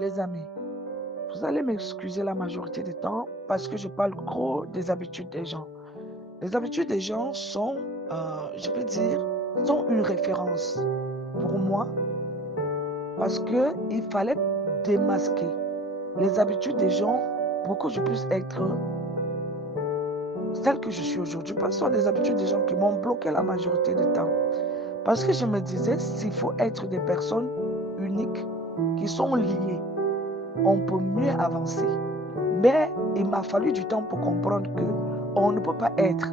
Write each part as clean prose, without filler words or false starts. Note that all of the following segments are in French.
Les amis, vous allez m'excuser la majorité du temps parce que je parle gros des habitudes des gens. Les habitudes des gens sont, je peux dire, sont une référence pour moi parce qu'il fallait démasquer les habitudes des gens pour que je puisse être celle que je suis aujourd'hui. Parce que ce sont des habitudes des gens qui m'ont bloqué la majorité du temps. Parce que je me disais, s'il faut être des personnes uniques qui sont liées, on peut mieux avancer. Mais il m'a fallu du temps pour comprendre que on ne peut pas être,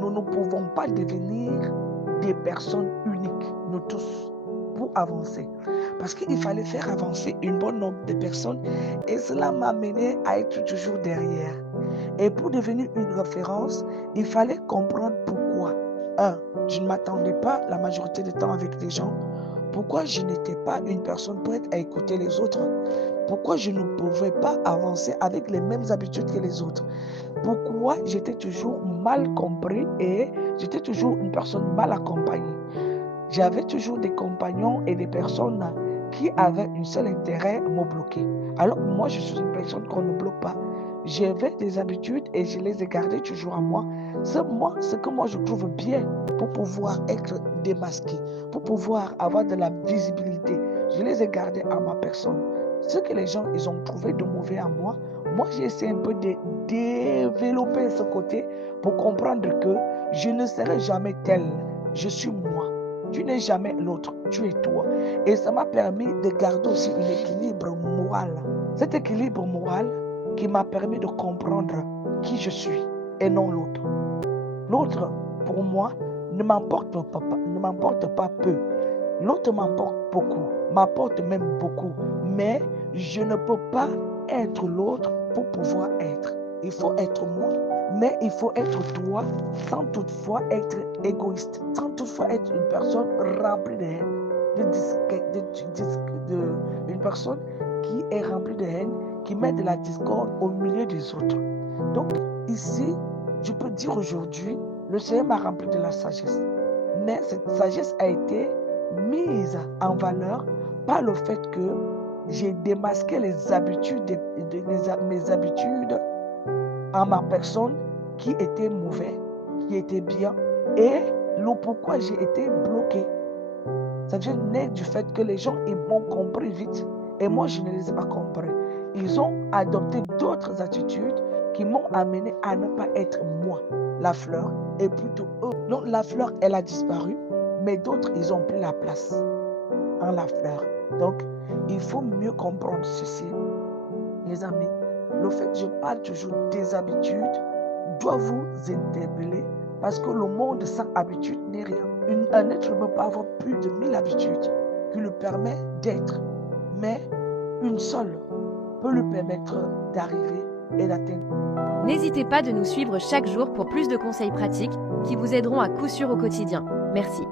nous ne pouvons pas devenir des personnes uniques, nous tous, pour avancer. Parce qu'il fallait faire avancer une bonne nombre de personnes et cela m'a mené à être toujours derrière. Et pour devenir une référence, il fallait comprendre pourquoi. Un, je ne m'attendais pas la majorité du temps avec des gens. Pourquoi je n'étais pas une personne prête à écouter les autres? Pourquoi je ne pouvais pas avancer avec les mêmes habitudes que les autres? Pourquoi j'étais toujours mal compris et j'étais toujours une personne mal accompagnée? J'avais toujours des compagnons et des personnes qui avaient un seul intérêt, me bloquer. Alors que moi, je suis une personne qu'on ne bloque pas. J'avais des habitudes et je les ai gardées toujours à moi. C'est moi, ce que moi je trouve bien pour pouvoir être démasqué, pour pouvoir avoir de la visibilité. Je les ai gardées à ma personne. Ce que les gens ils ont trouvé de mauvais à moi, moi j'ai essayé un peu de développer ce côté pour comprendre que je ne serai jamais tel. Je suis moi. Tu n'es jamais l'autre, tu es toi. Et ça m'a permis de garder aussi un équilibre moral. Cet équilibre moral qui m'a permis de comprendre qui je suis et non l'autre. L'autre, pour moi, ne m'emporte pas peu. L'autre m'emporte beaucoup, m'apporte même beaucoup. Mais je ne peux pas être l'autre pour pouvoir être. Il faut être moi, mais il faut être toi sans toutefois être égoïste, sans toutefois être une personne remplie de haine, une personne qui est remplie de haine, qui met de la discorde au milieu des autres. Donc ici, je peux dire aujourd'hui, le Seigneur m'a rempli de la sagesse. Mais cette sagesse a été mise en valeur par le fait que j'ai démasqué les habitudes, mes habitudes en ma personne qui étaient mauvais, qui étaient bien, et le pourquoi j'ai été bloqué. Ça vient naître du fait que les gens ils m'ont compris vite et moi je ne les ai pas compris. Ils ont adopté d'autres attitudes qui m'ont amené à ne pas être moi, la fleur, et plutôt eux. Donc la fleur, elle a disparu, mais d'autres, ils ont pris la place en la fleur. Donc, il faut mieux comprendre ceci, les amis. Le fait que je parle toujours des habitudes doit vous interpeller parce que le monde sans habitude n'est rien. Un être humain peut avoir plus de 1000 habitudes qui lui permet d'être, mais une seule peut lui permettre d'arriver et d'atteindre. N'hésitez pas de nous suivre chaque jour pour plus de conseils pratiques qui vous aideront à coup sûr au quotidien. Merci.